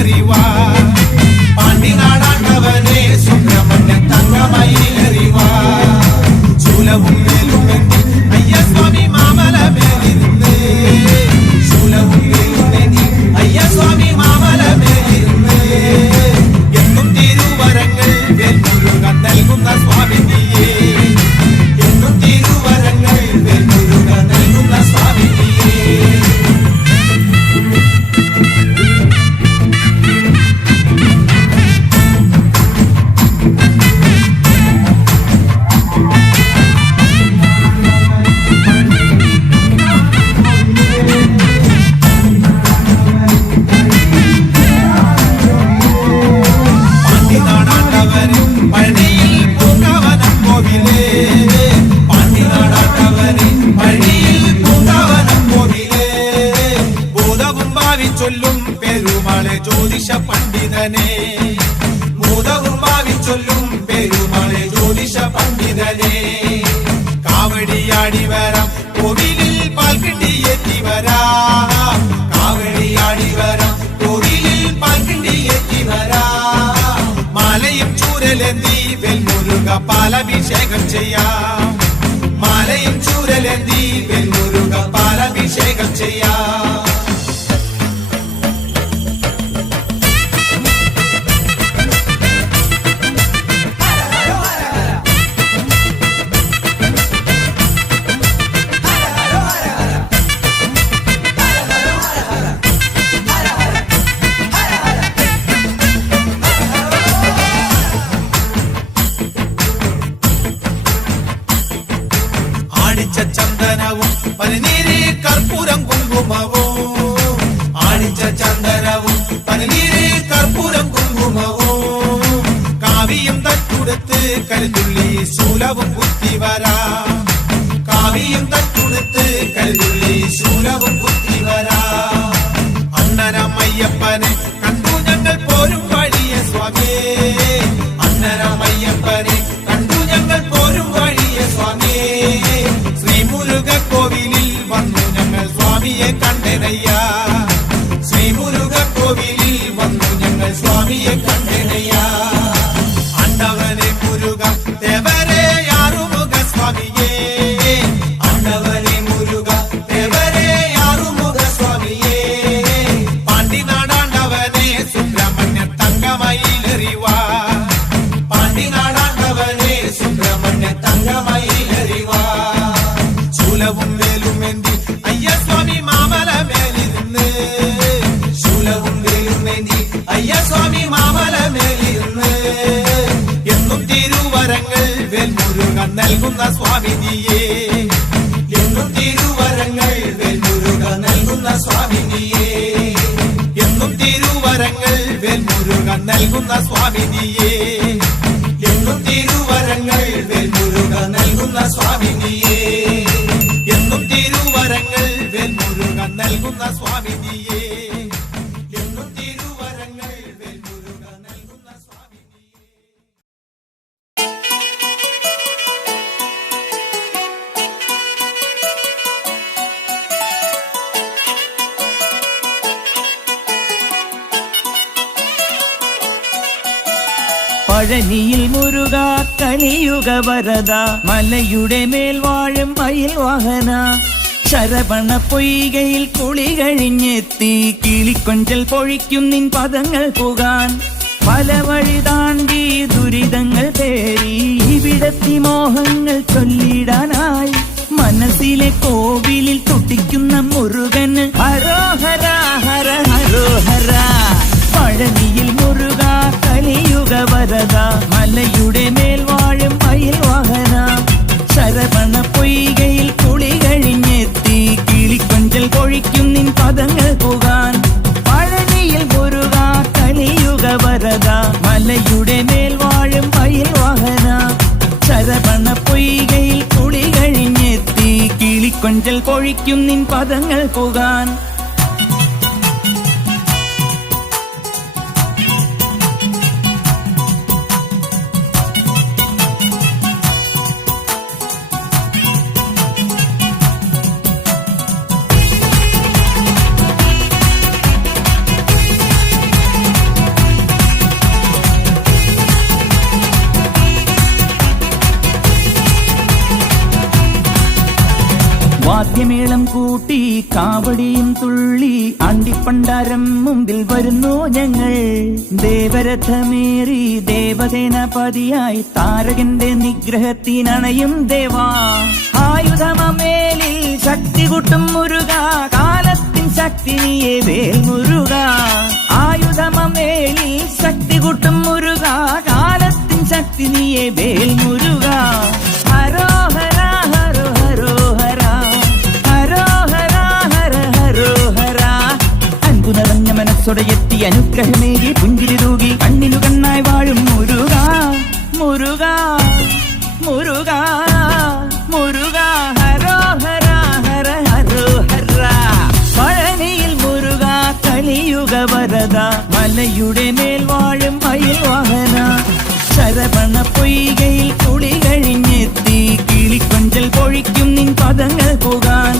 തങ്കമയിലെറിവാ പാണ്ടി നാടാണ്ടവനെ സുബ്രഹ്മണ്യ തങ്കമയിലെറിവാ ശൂലവും വേലുമെന്തി അയ്യസ്വാമി മാമല മേലിരുന്ന് ശൂലവും വേലുമെന്തി അയ്യസ്വാമി മാമല മേലിരുന്ന് എന്നും തിരുവരങ്ങൾ വേൽമുരുകൻ നൽകുന്ന സ്വാമിനിയേ എന്നും തിരുവരങ്ങൾ വേൽമുരുകൻ നൽകുന്ന സ്വാമിനിയേ ചൊല്ലും പെരുമാളെ ജ്യോതിഷ പണ്ഡിതനെ മൂതവും ഭാവി ചൊല്ലും പെരുമാളെ ജ്യോതിഷ പണ്ഡിതനെ കാവടിയാടി വരാം കോവിലിൽ പാൽക്കിണ്ടിയെത്തി വരാം കാവടിയാടി വരാം കോവിലിൽ പാൽക്കിണ്ടിയെത്തി വരാം മാലയും ചൂരലെന്തി വെൽമുരുക പാലഭിഷേകം ചെയ്യാം മാലയും ചൂരലെന്തി വെൽമുരുക പാലഭിഷേകം ചെയ്യാം ചന്ദനവും പനിനീര് കർപ്പൂരം കുങ്കുമവും ആണിച്ച ചന്ദനവും പനിനീര് കർപ്പൂരം കുങ്കുമവും കാവിയും തട്ടുടുത്ത് കരുതുള്ളി ശൂലവും കുത്തി വരാം കാവിയും തട്ടുടുത്ത് കരുതുള്ളി ശൂലവും കുത്തി വരാം അണ്ണനമയ്യപ്പനെ കണ്ടു ഞങ്ങൾ പോരും വഴിയെ സ്വാമിയേ അണ്ണനമയ്യപ്പനെ കണ്ടു ഞങ്ങൾ പോരും വഴിയെ സ്വാമിയേ കോവിലിൽ വന്നു ഞങ്ങൾ സ്വാമിയെ കണ്ടനയ്യ ശ്രീമുരുക കോവിലിൽ വന്നു ഞങ്ങൾ സ്വാമിയെ കണ്ടനയ്യ അണ്ടവനെ മുരുക ദേവരെ ആറുമുഖ സ്വാമിയേ അണ്ടവനെ മുരുക ദേവരെ ആറുമുഖ സ്വാമിയേ പാണ്ടി നാടാണ്ടവനെ സുബ്രഹ്മണ്യ തങ്കമയിലെറിവാ പാണ്ടി നാടാണ്ടവനെ സുബ്രഹ്മണ്യ തങ്കമയിലെറിവാ ശൂലവും വേലുമെന്തി അയ്യസ്വാമി മാമല മേലിരുന്ന് ശൂലവും വേലുമെന്തി അയ്യസ്വാമി മാമല മേലിരുന്ന് എന്നും തിരുവരങ്ങൾ വേൽമുരുകൻ നൽകുന്ന സ്വാമിനിയേ എന്നും തിരുവരങ്ങൾ വേൽമുരുകൻ നൽകുന്ന സ്വാമിനിയേ എന്നും തിരുവരങ്ങൾ വേൽമുരുകൻ നൽകുന്ന സ്വാമിനിയേ എന്നും തിരുവരങ്ങൾ വേൽമുരുകൻ നൽകുന്ന സ്വാമിനിയേ എന്നും തിരുവരങ്ങൾ വേൽമുരുകൻ നൽകുന്ന സ്വാമിനിയേ എന്നും തിരുവരങ്ങൾ വേൽമുരുകൻ നൽകുന്ന സ്വാമിനിയേ പഴനിയിൽ മുരുക കലിയുഗ വരദ മലയുടെ മേൽ വാഴും മയിൽ വാഹന ശരവണ പൊയ്കയിൽ കുളി കഴിഞ്ഞെത്തി കിളിക്കൊഞ്ചൽ പൊഴിക്കും നിൻ പദങ്ങൾ പുകാൻ പല വഴി താണ്ടി ദുരിതങ്ങൾ തേറി ഇവിടത്തി മോഹങ്ങൾ ചൊല്ലിടാനായി മനസ്സിലെ കോവിലിൽ തുടിക്കുന്ന മുരുകന് ഹരോഹര ഹര ഹരോഹര പഴനിയിൽ മുരുക കലിയുഗ വരദ മലയുടെ മേൽ വാഴും മയിൽ വാഹന ശരവണ പൊയ്കയിൽ കുളി കഴിഞ്ഞെത്തി കിളിക്കൊഞ്ചൽ പൊഴിക്കും നിൻ പദങ്ങൾ പുകാൻ പഴനിയിൽ മുരുക കലിയുഗ വരദ മലയുടെ മേൽ വാഴും മയിൽ വാഹന ശരവണ പൊയ്കയിൽ കുളി കഴിഞ്ഞെത്തി കിളിക്കൊഞ്ചൽ പൊഴിക്കും നിൻ പദങ്ങൾ പുകാൻ വാദ്യമേളം കൂട്ടി കാവടിയും തുള്ളി ആണ്ടിപ്പണ്ടാരം മുമ്പിൽ വരുന്നു ഞങ്ങൾ. ദേവരഥമേറി ദേവസേനാപതിയായി താരകന്റെ നിഗ്രഹത്തിനണയും ദേവാ. ആയുധമേലിൽ ശക്തി കൂട്ടും മുരുക, കാലത്തിൻ ശക്തി നീയെ വേൽ മുരുക. ആയുധമേലിൽ ശക്തി കൂട്ടും മുരുക, കാലത്തിൻ ശക്തി നീയെ വേൽ മുരുക. ഹരോഹര ഹരോ ഹരോഹര, ഹരോഹര ഹര ഹരോഹര. അൻപു നിറഞ്ഞ മനസ്സോടെ എത്തി അനുഗ്രഹമേകി പുഞ്ചിരി തൂകി കണ്ണിനു കണ്ണായി വാഴും മുരുക മുരുക മുരുക മുരുക. ഹരോഹര ഹര ഹരോഹര. പഴനിയിൽ മുരുക കലിയുഗ വരദ, മലയുടെ മേൽ വാഴും മയിൽ വാഹന. ശരവണ പൊയ്കയിൽ കുളി കഴിഞ്ഞെത്തി കിളിക്കൊഞ്ചൽ പൊഴിക്കും നിൻ പദങ്ങൾ പോകാൻ.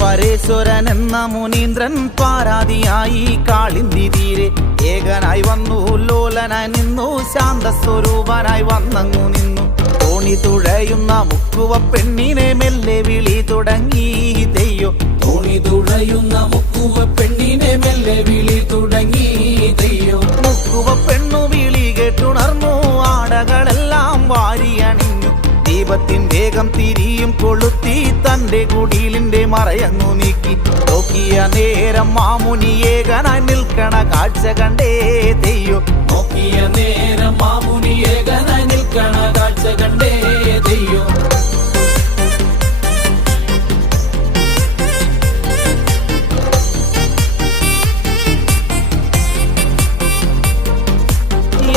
പരേശ്വരൻ എന്ന മുനീന്ദ്രൻ പാരാതിയായി കാളിന്തി തീരെ ഏകനായി വന്നു. ലോലനായി നിന്നു, ശാന്തസ്വരൂപനായി വന്നങ്ങു നിന്നു. തോണി തുഴയുന്ന മുക്കുവ പെണ്ണിനെ മെല്ലെ വിളി തുടങ്ങി തെയ്യോ. തോണി തുഴയുന്ന മുക്കുവ പെണ്ണിനെ മെല്ലെ വിളി തുടങ്ങി തെയ്യോ. മുക്കുവ പെണ്ണു വിളി കേട്ടുണർന്നു, ആടകളെല്ലാം വാരിയണിഞ്ഞു. ദീപത്തിൻ വേഗം തിരിയും കൊളുത്തി തന്റെ കുടിലിന്റെ മറയങ്ങു നീക്കി. നോക്കിയ നേരം മാമുനി ഏകനായി നിൽക്കണ കാഴ്ച കണ്ടേ തെയ്യോ. നോക്കിയ നേരം മാമുനി ഏകനായി നിൽക്കണ കാഴ്ച കണ്ടേ തെയ്യോ.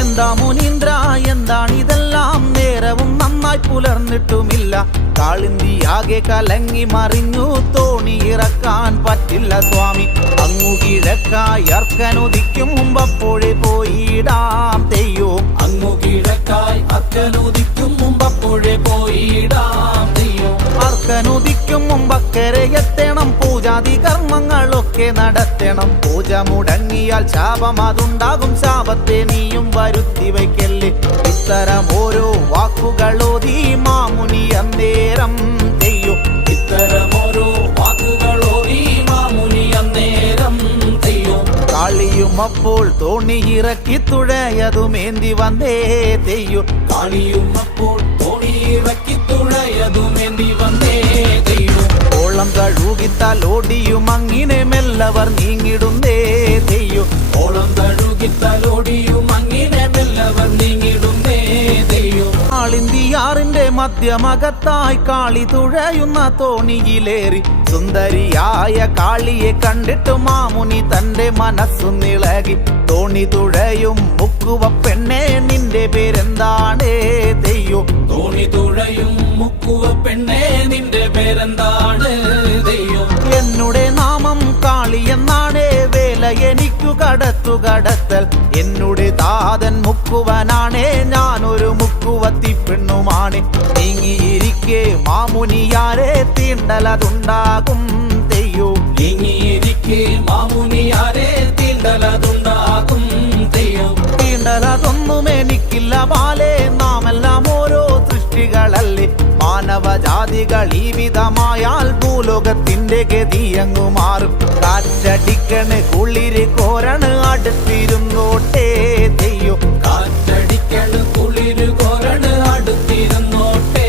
എന്താ മുനീന്ദ്ര, എന്താണിതെല്ലാം? നേരവും നന്നായി പുലർന്നിട്ടുമില്ല. കാളിന്തിയാകെ കലങ്ങി മറിഞ്ഞു, തോണി ഇറക്കാൻ പറ്റില്ല സ്വാമി. അങ്ങു കിഴക്കായി അർക്കനുദിക്കും മുമ്പപ്പോഴേ പോയിടാം തെയ്യോ. അങ്ങു കിഴക്കായി അർക്കനുദിക്കും മുമ്പപ്പോഴേ പോയിടാം തെയ്യോ. അർക്കനുദിക്കും മുമ്പക്കരെ എത്തണം, പൂജാതി കർമ്മങ്ങളൊക്കെ നടത്തണം. പൂജ മുടങ്ങിയാൽ ശാപം അതുണ്ടാകും, ശാപത്തെ നീയും വരുത്തി വയ്ക്കല്ലേ. ഇത്തരം ഓരോ വാക്കുകളോതി മാമുനി അന്നേരം തെയ്യോ. ഇത്തരമോരോ വാക്കുകളോ ഈ മാമുനി അന്നേരം തെയ്യോ. കാളിയും അപ്പോൾ തോണി ഇറക്കി തുഴയതുമേന്തി വന്നേ തെയ്യോ. കാളിയും അപ്പോൾ തോണി ഇറക്കി തുഴയതുമേന്തി വന്നേ തെയ്യോ. ഓളം കഴുകിത്താൽ ഓടിയും അങ്ങിനെ മെല്ലവർ നീങ്ങിടുന്നേ തെയ്യോ. ഓളം തഴുകിത്തലോടിയും അങ്ങിനെ മെല്ലവർ നീങ്ങിടുന്നേ തെയ്യോ. കാളിന്തിയാറിന്റെ മധ്യമകത്തായി കാളി തുഴയുന്ന തോണിയിലേറി. സുന്ദരിയായ കാളിയെ കണ്ടിട്ട് മാമുനി തന്റെ മനസ്സു നിളകി. തോണി തുഴയും മുക്കുവ പെണ്ണേ, നിന്റെ പേരെന്താണ് തെയ്യോ. തോണി തുഴയും മുക്കുവ പെണ്ണേ, നിന്റെ പേരെന്താണ് തെയ്യോ. എന്നുടെ നാമം കാളി എന്നാണ്, വേല എനിക്കു കടത്തൽ. എന്നുടെ താതൻ മുക്കുവനാണ്, ഞാനൊരു മുക്കുവത്തി പെണ്ണുമാണ്. നീങ്ങിയിരിക്കെ മാമുനിയാരെ തീണ്ടലതുണ്ടാകും തെയ്യോ. നീങ്ങിയിരിക്കെ മാമുനിയാരെ തീണ്ടലതുണ്ടാകും തെയ്യോ. തീണ്ടലതൊന്നും എനിക്കില്ല ബാലേ, നാമെല്ലാം ഓരോ സൃഷ്ടികളല്ലേ. മാനവജാതികൾ ഈ വിധമായാൽ ഭൂലോകത്തിന്റെ ഗതിയങ്ങു മാറും. കാറ്റടിക്കണ് കുളിര് കോരണ് അടുത്തിരുന്നോട്ടേ തെയ്യോ. കാറ്റടിക്കണ് കുളിര് കോരണ് അടുത്തിരുന്നോട്ടേ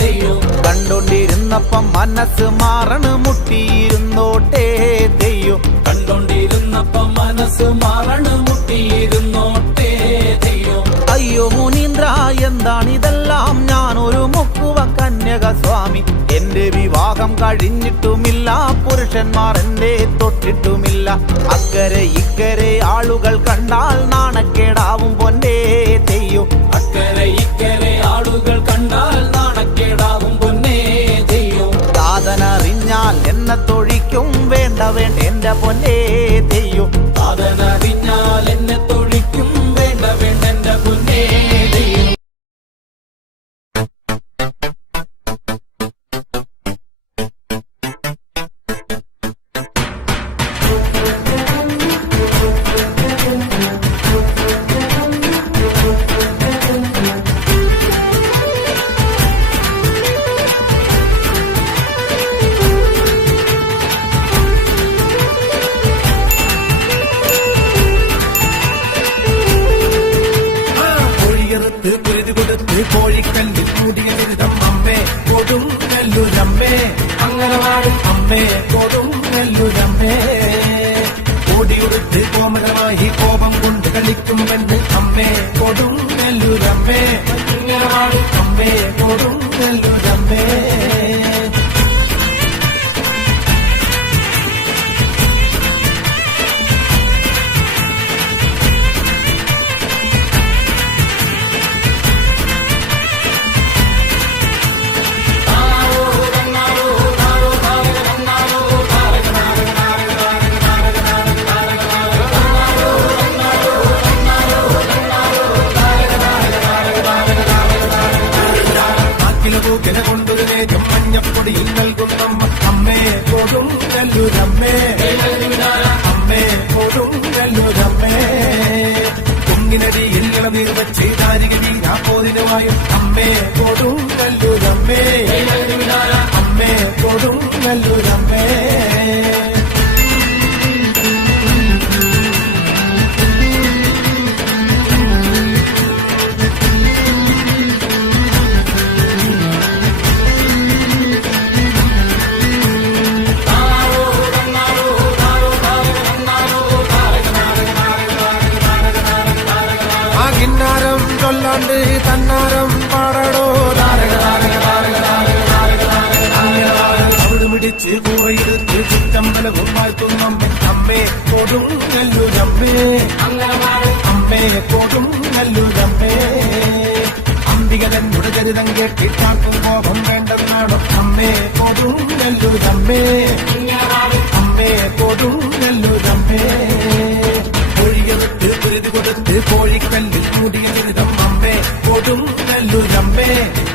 തെയ്യോ. കണ്ടോണ്ടിരുന്നപ്പം മനസ്സ് മാറണ് മുട്ടിയിരുന്നോട്ടേ തെയ്യോ. കണ്ടോണ്ടിരുന്നപ്പം മനസ്സ് മാറണ് മുട്ടിയിരുന്നോട്ടേ തെയ്യോ. അയ്യോ മുനീന്ദ്ര, എന്താണിതെല്ലാം? ഞാനൊരു മുക്കുവ കന്യക സ്വാമി. എന്റെ വിവാഹം കഴിഞ്ഞിട്ടുമില്ല, പുരുഷന്മാർ എന്നെ തൊട്ടിട്ടുമില്ല. അക്കരെ ഇക്കരെ ആളുകൾ കണ്ടാൽ നാണക്കേടാവും പൊന്നേ തെയ്യോ. അക്കരെ ഇക്കരെ ആളുകൾ കണ്ടാൽ നാണക്കേടാവും പൊന്നേ തെയ്യോ. സാധനറിഞ്ഞാൽ എന്നെ തൊഴിക്കും, വേണ്ട വേണ്ട എന്റെ പൊന്നേ തെയ്യോ. പൊടിയുടുത്ത് കോഴിക്കല്ലിൽ മൂടിയ ദുരിതം അമ്മേ കൊടുങ്ങല്ലൂരമ്മേ അംഗനവാടി അമ്മേ കൊടുങ്ങല്ലൂരമ്മേ പൊടിയുടുത്ത് കോമരമായി കോപം കൊണ്ട് കളിക്കും പെണ്ണ് അമ്മേ കൊടുങ്ങല്ലൂരമ്മേ അംഗനവാടി അമ്മേ കൊടുങ്ങല്ലൂരമ്മേ കില കൊണ്ടൊരു നേരം മഞ്ഞപ്പൊടിയിൽ നൽകുന്നമ്മ അമ്മേ കൊടുങ്ങല്ലൂരമ്മേ അമ്മേ കൊടുങ്ങല്ലൂരമ്മേ കുങ്ങിനടിയിൽ ഇളനീർ വെച്ച് ദാരികി പോതിനുമായും അമ്മേ കൊടുങ്ങല്ലൂരമ്മേ അമ്മേ കൊടുങ്ങല്ലൂരമ്മേ കിന്നാരം ചൊല്ലാണ്ട് തന്നാരം പാടടോ മിടിച്ച് കൂറയെടുത്ത് ചുറ്റമ്പലവും വാഴ്ത്തുന്നമ്മ അമ്മേ കൊടുങ്ങല്ലൂരമ്മേ അമ്മേ കൊടുങ്ങല്ലൂരമ്മേ അംബികതന്നുടെ ചരിതം കേട്ടിട്ടാക്കും കോപം വേണ്ടതാണോ അമ്മേ കൊടുങ്ങല്ലൂരമ്മേ അമ്മേ കൊടുങ്ങല്ലൂരമ്മേ ഒഴിയെടുത്ത് കുരുതി കൊടുത്ത് കോഴിക്കല്ലിൽ മൂടിയ ദുരിതം അമ്മേ കൊടുങ്ങല്ലൂരമ്മേ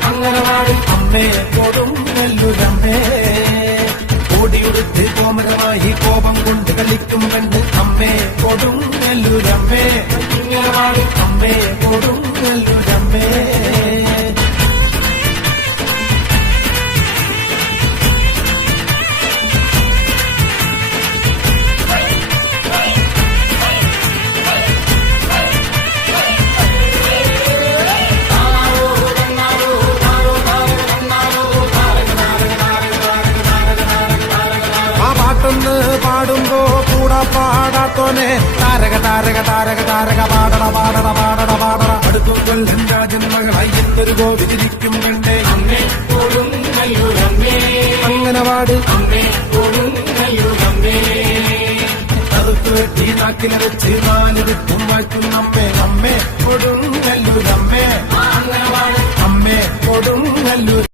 അംഗനവാടി അമ്മേ കൊടുങ്ങല്ലൂരമ്മേ ഓടിയുടുത്ത് കോമരമായി കോപം കൊണ്ട് കളിക്കും പെണ്ണ് അമ്മേ കൊടുങ്ങല്ലൂരമ്മേ അംഗനവാടി അമ്മേ കൊടുങ്ങല്ലൂരമ്മേ പാടുമ്പോ കൂടാ പാടാത്തോനെ താരക താരക താരക താരക പാടട പാടട പാടട പാടട അടുക്കും കൊല്ലം രാജന്മകളായി എന്നൊരു ഗോവിതിരിക്കും കണ്ടേ അമ്മേ കൊടുങ്ങല്ലൂരമ്മേ അംഗനവാടി അമ്മേ കൊടുങ്ങല്ലൂരമ്മേ കറുത്തു വെട്ടി നാക്കിലെ വെച്ച് നാലിരുത്തും വാഴ്ത്തുന്നമ്മേ അമ്മേ കൊടുങ്ങല്ലൂരമ്മേ അംഗനവാടി അമ്മേ കൊടുങ്ങല്ലൂർ